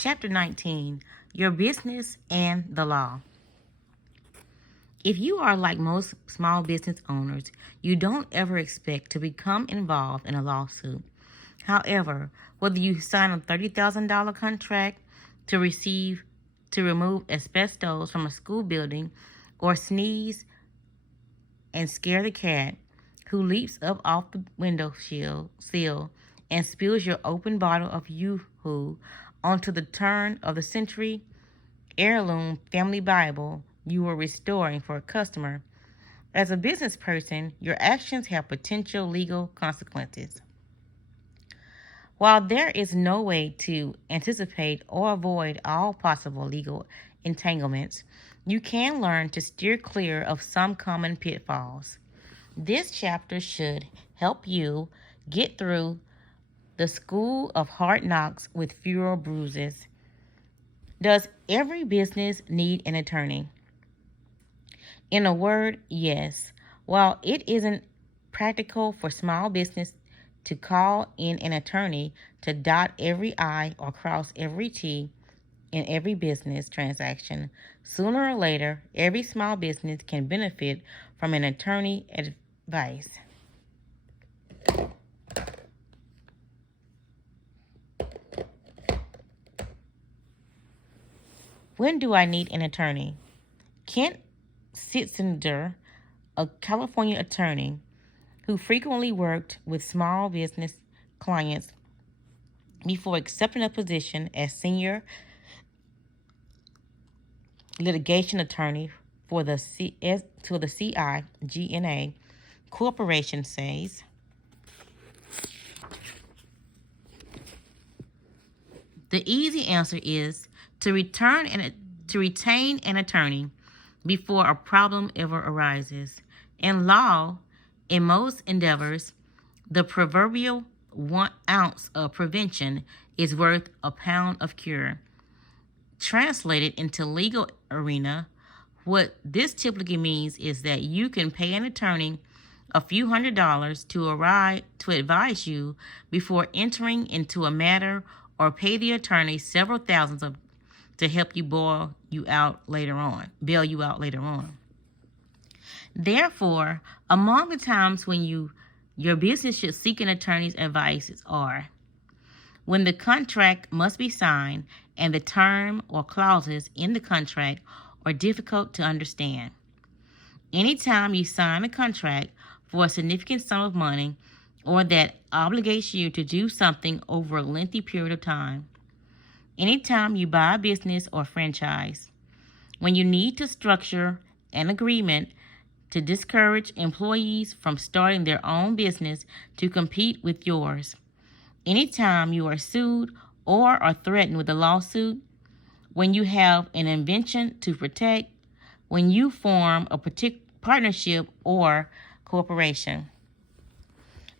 Chapter 19, Your Business and the Law. If you are like most small business owners, you don't ever expect to become involved in a lawsuit. However, whether you sign a $30,000 contract to remove asbestos from a school building, or sneeze and scare the cat who leaps up off the window sill and spills your open bottle of Yoo-Hoo onto the turn of the century heirloom family Bible you were restoring for a customer, as a business person, your actions have potential legal consequences. While there is no way to anticipate or avoid all possible legal entanglements, you can learn to steer clear of some common pitfalls. This chapter should help you get through the school of hard knocks with fewer bruises. Does every business need an attorney? In a word, yes. While it isn't practical for small business to call in an attorney to dot every I or cross every T in every business transaction, sooner or later, every small business can benefit from an attorney advice. When do I need an attorney? Kent Sitzender, a California attorney who frequently worked with small business clients before accepting a position as senior litigation attorney for the CIGNA Corporation, says, the easy answer is to retain an attorney before a problem ever arises. In law, in most endeavors, the proverbial 1 ounce of prevention is worth a pound of cure. Translated into legal arena, what this typically means is that you can pay an attorney a few $100s to advise you before entering into a matter, or pay the attorney several thousands to help you bail you out later on. Therefore, among the times when your business should seek an attorney's advice are when the contract must be signed and the term or clauses in the contract are difficult to understand. Anytime you sign a contract for a significant sum of money, or that obligates you to do something over a lengthy period of time. Anytime you buy a business or franchise. When you need to structure an agreement to discourage employees from starting their own business to compete with yours. Anytime you are sued or are threatened with a lawsuit. When you have an invention to protect. When you form a partnership or corporation.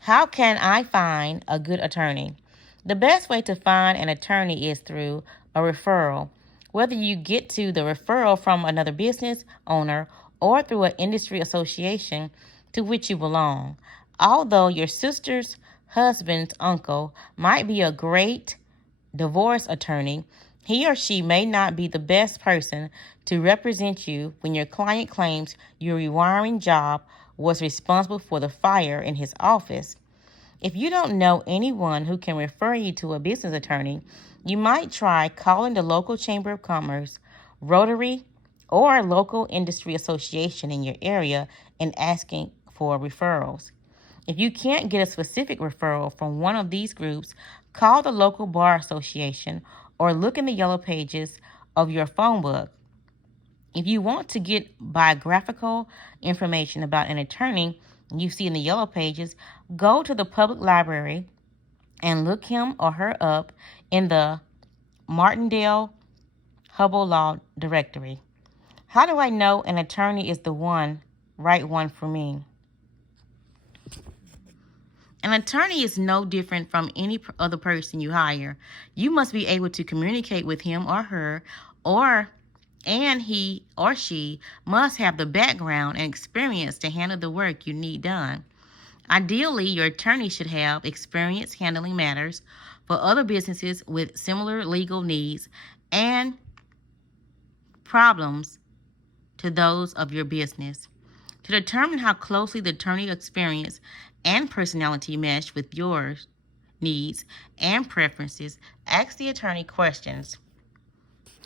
How can I find a good attorney? The best way to find an attorney is through a referral. Whether you get to the referral from another business owner or through an industry association to which you belong. Although your sister's husband's uncle might be a great divorce attorney, he or she may not be the best person to represent you when your client claims your rewiring job was responsible for the fire in his office. If you don't know anyone who can refer you to a business attorney, you might try calling the local Chamber of Commerce, Rotary, or local industry association in your area and asking for referrals. If you can't get a specific referral from one of these groups, call the local bar association or look in the yellow pages of your phone book. If you want to get biographical information about an attorney you see in the yellow pages, go to the public library and look him or her up in the Martindale Hubbell Law Directory. How do I know an attorney is the right one for me? An attorney is no different from any other person you hire. You must be able to communicate with him or her, and he or she must have the background and experience to handle the work you need done. Ideally, your attorney should have experience handling matters for other businesses with similar legal needs and problems to those of your business. To determine how closely the attorney experience and personality mesh with your needs and preferences, ask the attorney questions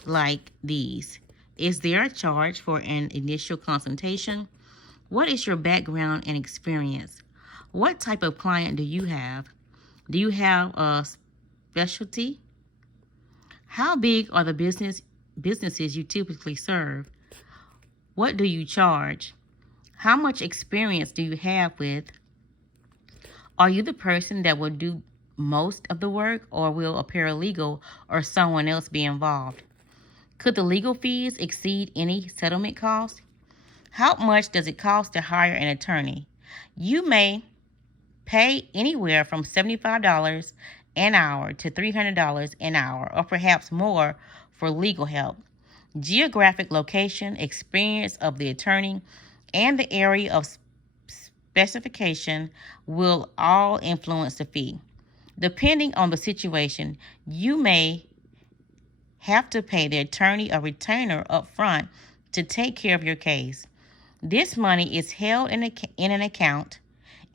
like these. Is there a charge for an initial consultation? What is your background and experience? What type of client do you have? Do you have a specialty? How big are the businesses you typically serve? What do you charge? How much experience do you have with? Are you the person that will do most of the work, or will a paralegal or someone else be involved? Could the legal fees exceed any settlement costs? How much does it cost to hire an attorney? You may pay anywhere from $75 an hour to $300 an hour, or perhaps more for legal help. Geographic location, experience of the attorney, and the area of specification will all influence the fee. Depending on the situation, you may have to pay the attorney a retainer up front to take care of your case. This money is held in an account,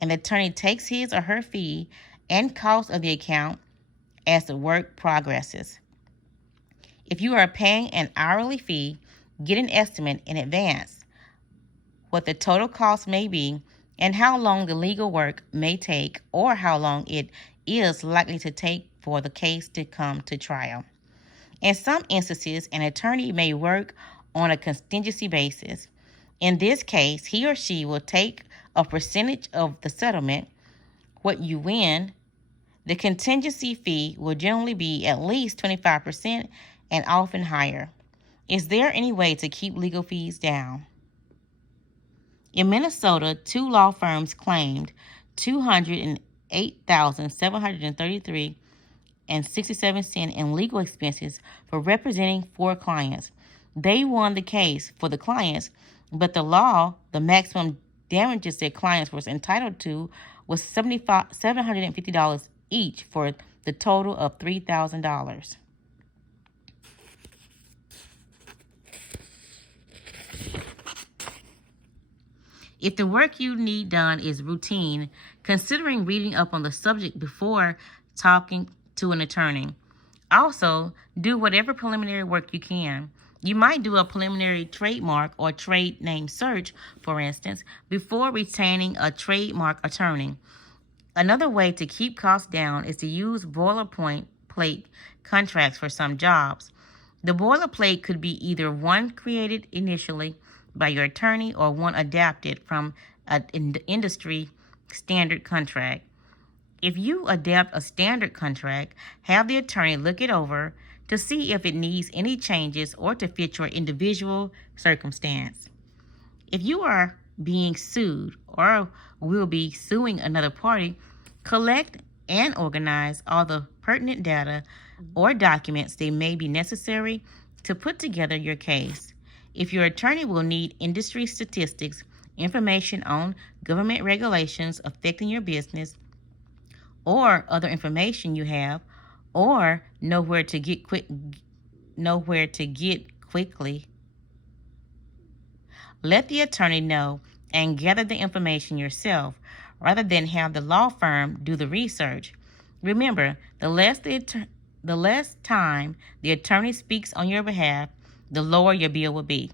and the attorney takes his or her fee and cost of the account as the work progresses. If you are paying an hourly fee, get an estimate in advance what the total cost may be and how long the legal work may take, or how long it is likely to take for the case to come to trial. In some instances, an attorney may work on a contingency basis. In this case, he or she will take a percentage of the settlement. What you win, the contingency fee will generally be at least 25% and often higher. Is there any way to keep legal fees down? In Minnesota, 2 law firms claimed $208,733.67 in legal expenses for representing 4 clients. They won the case for the clients, but the maximum damages their clients were entitled to was $750 each, for the total of $3,000. If the work you need done is routine, considering reading up on the subject before talking to an attorney. Also, do whatever preliminary work you can. You might do a preliminary trademark or trade name search, for instance, before retaining a trademark attorney. Another way to keep costs down is to use boilerplate contracts for some jobs. The boilerplate could be either one created initially by your attorney or one adapted from an industry standard contract. If you adapt a standard contract, have the attorney look it over to see if it needs any changes or to fit your individual circumstance. If you are being sued or will be suing another party, collect and organize all the pertinent data or documents that may be necessary to put together your case. If your attorney will need industry statistics, information on government regulations affecting your business, or other information you have, or know where to get quickly, let the attorney know and gather the information yourself rather than have the law firm do the research. Remember, the less time the attorney speaks on your behalf, the lower your bill will be.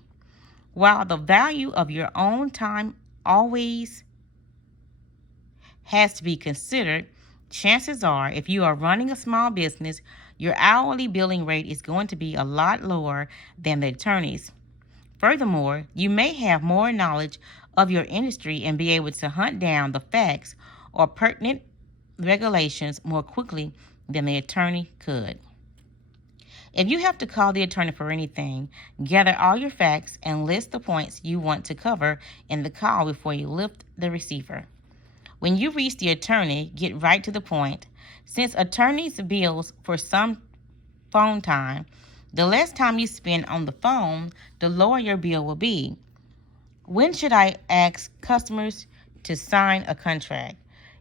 While the value of your own time always has to be considered, chances are, if you are running a small business, your hourly billing rate is going to be a lot lower than the attorney's. Furthermore, you may have more knowledge of your industry and be able to hunt down the facts or pertinent regulations more quickly than the attorney could. If you have to call the attorney for anything, gather all your facts and list the points you want to cover in the call before you lift the receiver. When you reach the attorney, get right to the point. Since attorneys bills for some phone time, the less time you spend on the phone, the lower your bill will be. When should I ask customers to sign a contract?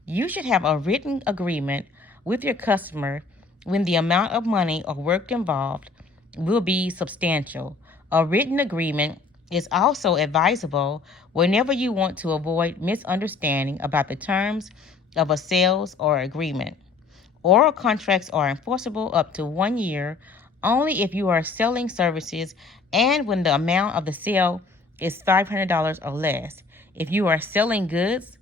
You should have a written agreement with your customer when the amount of money or work involved will be substantial. A written agreement is also advisable whenever you want to avoid misunderstanding about the terms of a sales or agreement. Oral contracts are enforceable up to 1 year only if you are selling services and when the amount of the sale is $500 or less. If you are selling goods,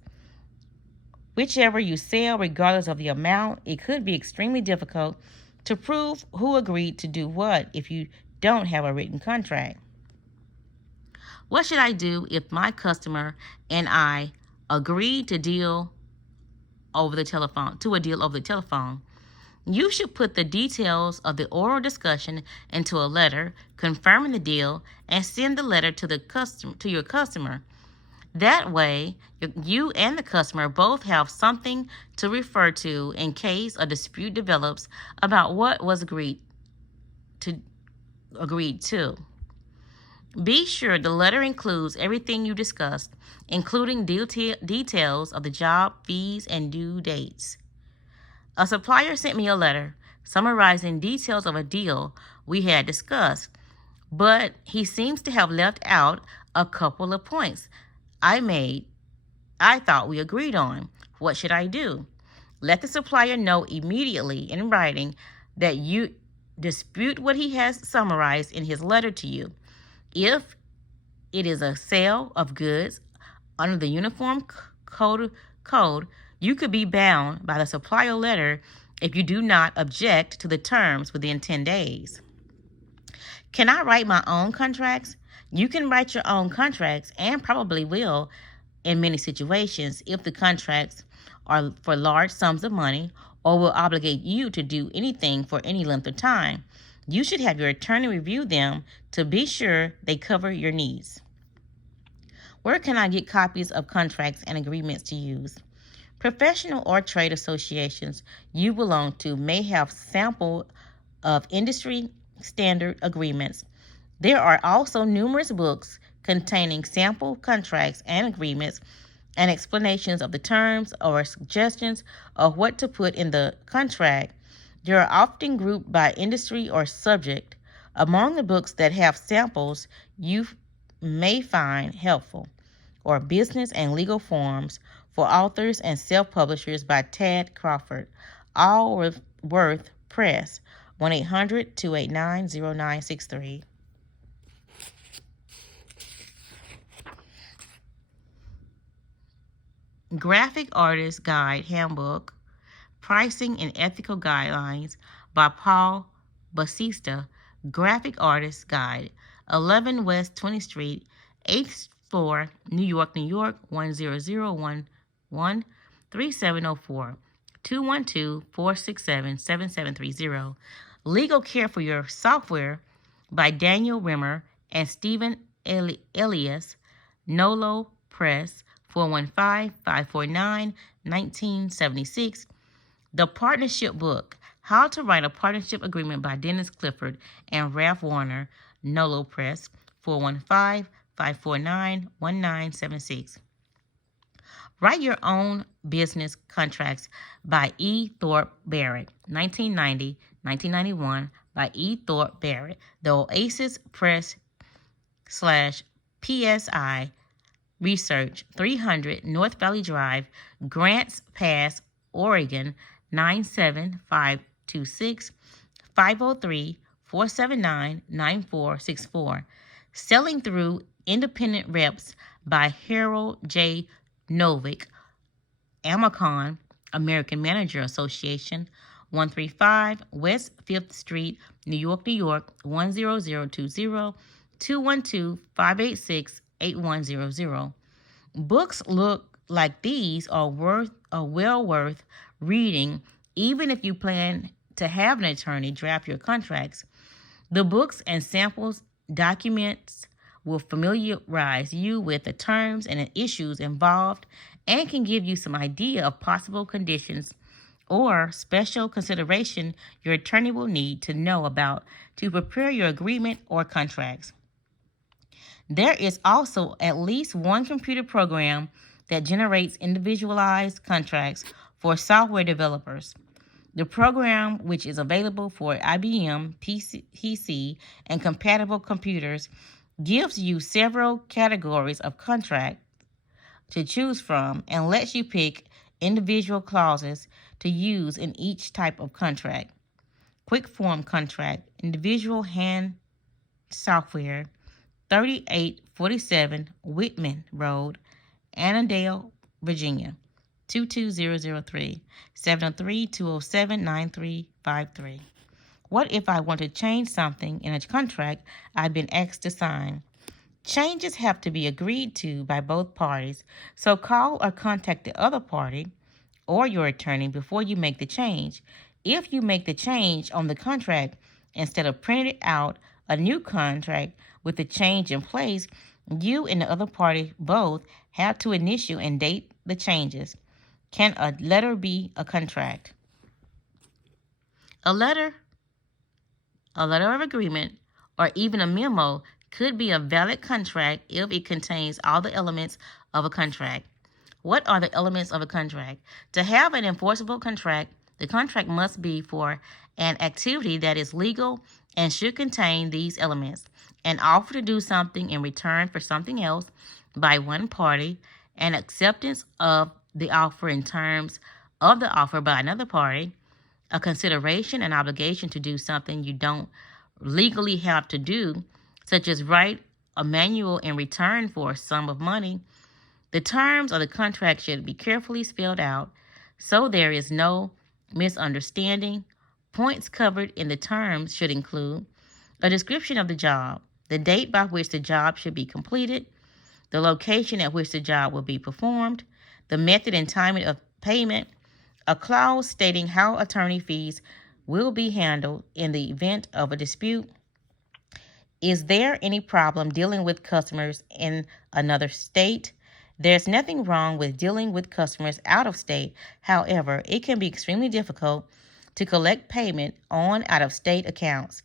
whichever you sell, regardless of the amount, it could be extremely difficult to prove who agreed to do what if you don't have a written contract. What should I do if my customer and I agreed to a deal over the telephone? You should put the details of the oral discussion into a letter confirming the deal and send the letter to your customer. That way, you and the customer both have something to refer to in case a dispute develops about what was agreed to. Be sure the letter includes everything you discussed, including details of the job, fees, and due dates. A supplier sent me a letter summarizing details of a deal we had discussed, but he seems to have left out a couple of points I thought we agreed on. What should I do? Let the supplier know immediately in writing that you dispute what he has summarized in his letter to you. If it is a sale of goods under the Uniform Code, you could be bound by the supplier letter if you do not object to the terms within 10 days. Can I write my own contracts? You can write your own contracts and probably will in many situations if the contracts are for large sums of money or will obligate you to do anything for any length of time. You should have your attorney review them to be sure they cover your needs. Where can I get copies of contracts and agreements to use? Professional or trade associations you belong to may have sample of industry standard agreements. There are also numerous books containing sample contracts and agreements and explanations of the terms or suggestions of what to put in the contract. They are often grouped by industry or subject. Among the books that have samples you may find helpful or Business and Legal Forms for Authors and Self-Publishers by Tad Crawford, Allworth Press, 1-800-289-0963. Graphic Artist Guide Handbook, Pricing and Ethical Guidelines by Paul Bautista, Graphic Artist Guide, 11 West 20th Street, 8th floor, New York, 10011, 3704, 212-467-7730. Legal Care for Your Software by Daniel Rimmer and Stephen Elias, Nolo Press, 415-549-1976. The Partnership Book, How to Write a Partnership Agreement by Dennis Clifford and Ralph Warner, Nolo Press, 415-549-1976. Write Your Own Business Contracts by E. Thorpe Barrett, 1990-1991 by E. Thorpe Barrett. The Oasis Press /PSI Research, 300 North Valley Drive, Grants Pass, Oregon, 97526, 503-479-9464. Selling Through Independent Reps by Harold J. Novick, Amacon, American Manager Association, 135 West 5th Street, New York, 10020, 212-586-8100. Books look like these are well worth reading, even if you plan to have an attorney draft your contracts. The books and samples documents will familiarize you with the terms and issues involved and can give you some idea of possible conditions or special consideration your attorney will need to know about to prepare your agreement or contracts. There is also at least one computer program that generates individualized contracts for software developers. The program, which is available for IBM PC and compatible computers, gives you several categories of contract to choose from and lets you pick individual clauses to use in each type of contract. Quick form contract, individual hand software, 3847 Whitman Road, Annandale, Virginia, 22003, 703-207-9353. What if I want to change something in a contract I've been asked to sign? Changes have to be agreed to by both parties, so call or contact the other party or your attorney before you make the change. If you make the change on the contract instead of printing out a new contract with the change in place, you and the other party both have to initial and date the changes. Can a letter be a contract? A letter of agreement, or even a memo could be a valid contract if it contains all the elements of a contract. What are the elements of a contract? To have an enforceable contract, the contract must be for an activity that is legal and should contain these elements: an offer to do something in return for something else by one party, an acceptance of the offer in terms of the offer by another party, a consideration and obligation to do something you don't legally have to do, such as write a manual in return for a sum of money. The terms of the contract should be carefully spelled out so there is no misunderstanding. Points covered in the terms should include a description of the job, the date by which the job should be completed, the location at which the job will be performed, the method and timing of payment, a clause stating how attorney fees will be handled in the event of a dispute. Is there any problem dealing with customers in another state? There's nothing wrong with dealing with customers out of state. However, it can be extremely difficult to collect payment on out-of-state accounts.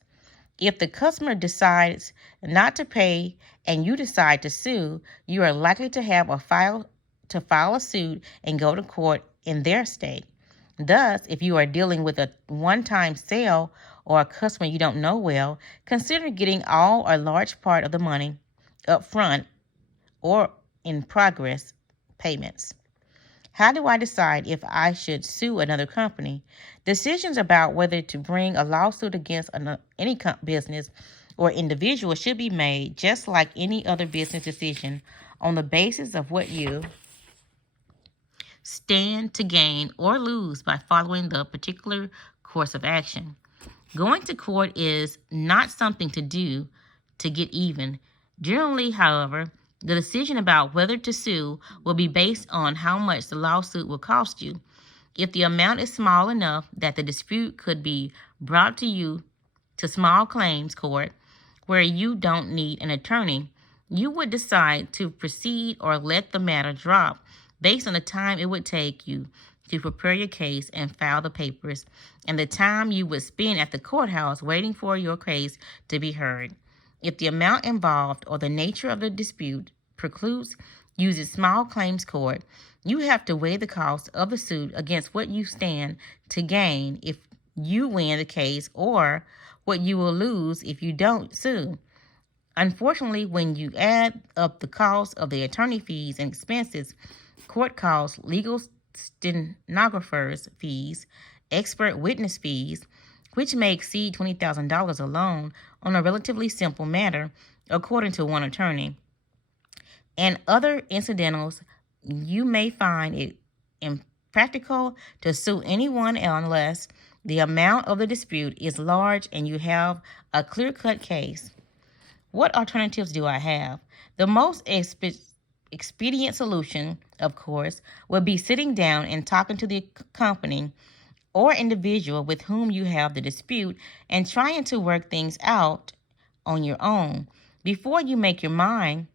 If the customer decides not to pay and you decide to sue, you are likely to have to file a suit and go to court in their state. Thus, if you are dealing with a one-time sale or a customer you don't know well, consider getting all or large part of the money up front or in progress payments. How do I decide if I should sue another company? Decisions about whether to bring a lawsuit against any business or individual should be made just like any other business decision on the basis of what you stand to gain or lose by following the particular course of action. Going to court is not something to do to get even. Generally, however, the decision about whether to sue will be based on how much the lawsuit will cost you. If the amount is small enough that the dispute could be brought to you to small claims court where you don't need an attorney, you would decide to proceed or let the matter drop based on the time it would take you to prepare your case and file the papers and the time you would spend at the courthouse waiting for your case to be heard. If the amount involved or the nature of the dispute precludes using small claims court, you have to weigh the cost of the suit against what you stand to gain if you win the case or what you will lose if you don't sue. Unfortunately, when you add up the cost of the attorney fees and expenses, court costs, legal stenographers' fees, expert witness fees, which may exceed $20,000 alone on a relatively simple matter, according to one attorney, and other incidentals, you may find it impractical to sue anyone unless the amount of the dispute is large and you have a clear-cut case. What alternatives do I have? The most expedient solution, of course, would be sitting down and talking to the company or individual with whom you have the dispute and trying to work things out on your own. Before you make your mind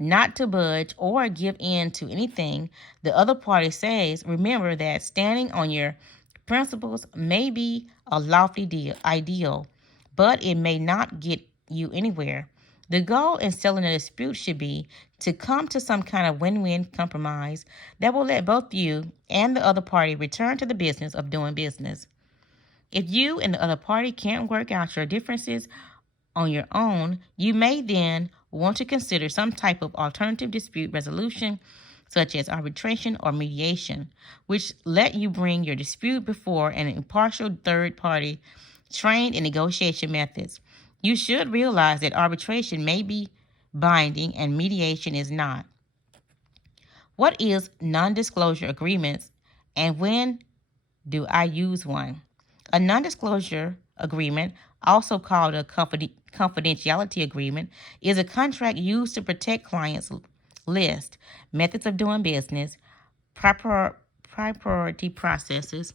not to budge or give in to anything the other party says, remember that standing on your principles may be a lofty ideal, but it may not get you anywhere. The goal in settling a dispute should be to come to some kind of win-win compromise that will let both you and the other party return to the business of doing business. If you and the other party can't work out your differences on your own, you may then want to consider some type of alternative dispute resolution, such as arbitration or mediation, which let you bring your dispute before an impartial third party trained in negotiation methods. You should realize that arbitration may be binding and mediation is not. What is non-disclosure agreements and when do I use one? A non-disclosure agreement, also called a confidentiality agreement, is a contract used to protect clients' list, methods of doing business, priority processes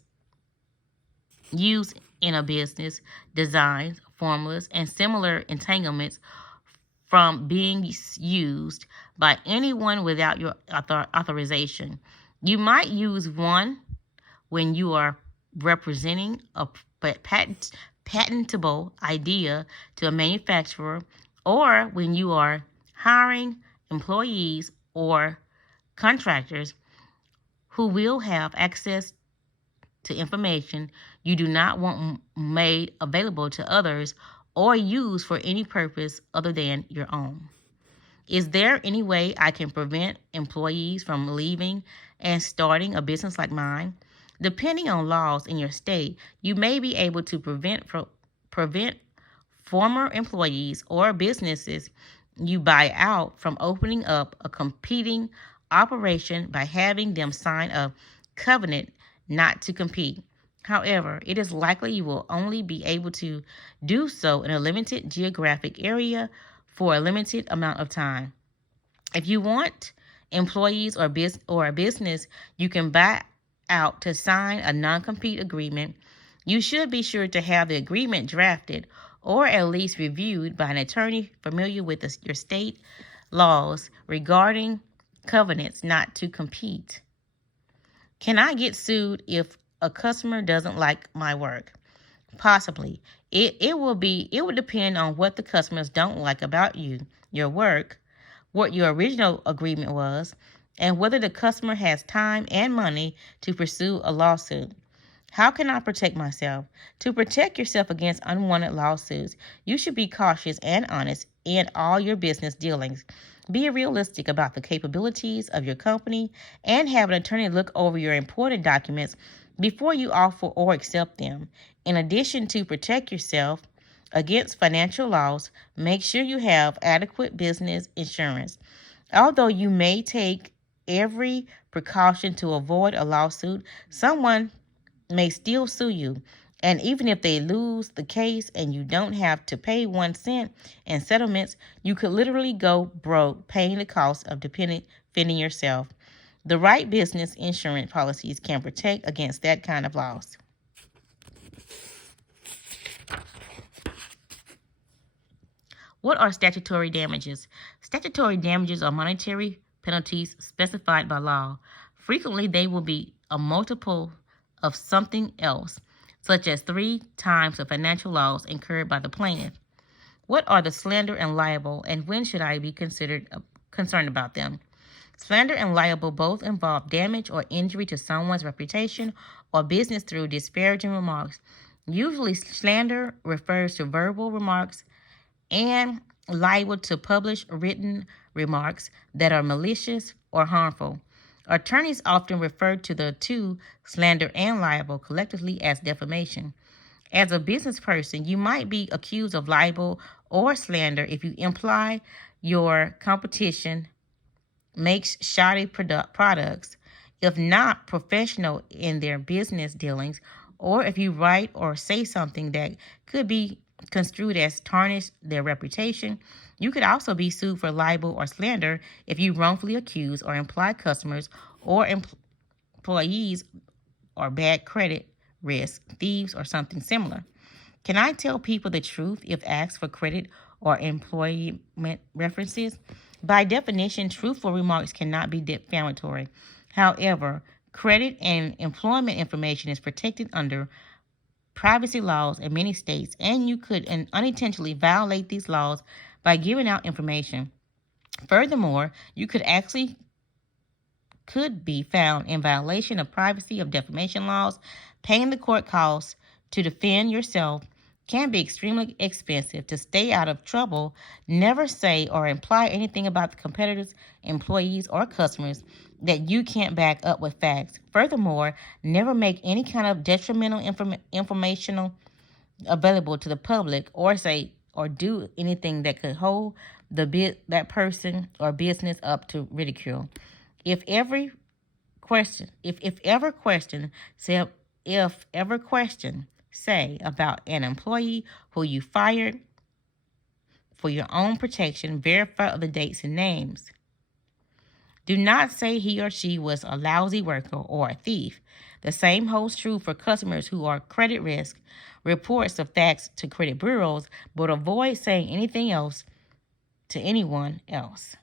used in a business, designs, formulas, and similar entanglements from being used by anyone without your authorization. You might use one when you are representing a patentable idea to a manufacturer, or when you are hiring employees or contractors who will have access to information you do not want made available to others or used for any purpose other than your own. Is there any way I can prevent employees from leaving and starting a business like mine? Depending on laws in your state, you may be able to prevent former employees or businesses you buy out from opening up a competing operation by having them sign a covenant not to compete. However, it is likely you will only be able to do so in a limited geographic area for a limited amount of time. If you want employees or a business you can buy out to sign a non-compete agreement, you should be sure to have the agreement drafted or at least reviewed by an attorney familiar with your state laws regarding covenants not to compete. Can I get sued if a customer doesn't like my work? Possibly. It would depend on what the customers don't like about your work, what your original agreement was, and whether the customer has time and money to pursue a lawsuit. How can I protect myself? To protect yourself against unwanted lawsuits, you should be cautious and honest in all your business dealings. Be realistic about the capabilities of your company and have an attorney look over your important documents before you offer or accept them. In addition, to protect yourself against financial loss, make sure you have adequate business insurance. Although you may take every precaution to avoid a lawsuit, someone may still sue you. And even if they lose the case and you don't have to pay 1 cent in settlements, you could literally go broke paying the cost of defending yourself. The right business insurance policies can protect against that kind of loss. What are statutory damages? Statutory damages are monetary penalties specified by law. Frequently, they will be a multiple of something else, such as 3 times the financial loss incurred by the plaintiff. What are the slander and libel, and when should I be concerned about them? Slander and libel both involve damage or injury to someone's reputation or business through disparaging remarks. Usually, slander refers to verbal remarks and liable to publish written remarks that are malicious or harmful. Attorneys often refer to the two, slander and libel, collectively as defamation. As a business person, you might be accused of libel or slander if you imply your competition makes shoddy products, if not professional in their business dealings, or if you write or say something that could be construed as tarnish their reputation. You could also be sued for libel or slander if you wrongfully accuse or imply customers or employees or bad credit risk, thieves, or something similar. Can I tell people the truth if asked for credit or employment references? By definition, truthful remarks cannot be defamatory. However, credit and employment information is protected under privacy laws in many states, and you could unintentionally violate these laws by giving out information. Furthermore, you could be found in violation of privacy or defamation laws. Paying the court costs to defend yourself can be extremely expensive. To stay out of trouble, never say or imply anything about the competitors, employees, or customers that you can't back up with facts. Furthermore, never make any kind of detrimental informational available to the public, or say or do anything that could hold that person or business up to ridicule. If ever question, say about an employee who you fired for your own protection, verify the dates and names. Do not say he or she was a lousy worker or a thief. The same holds true for customers who are credit risk. Reports the facts to credit bureaus, but avoid saying anything else to anyone else.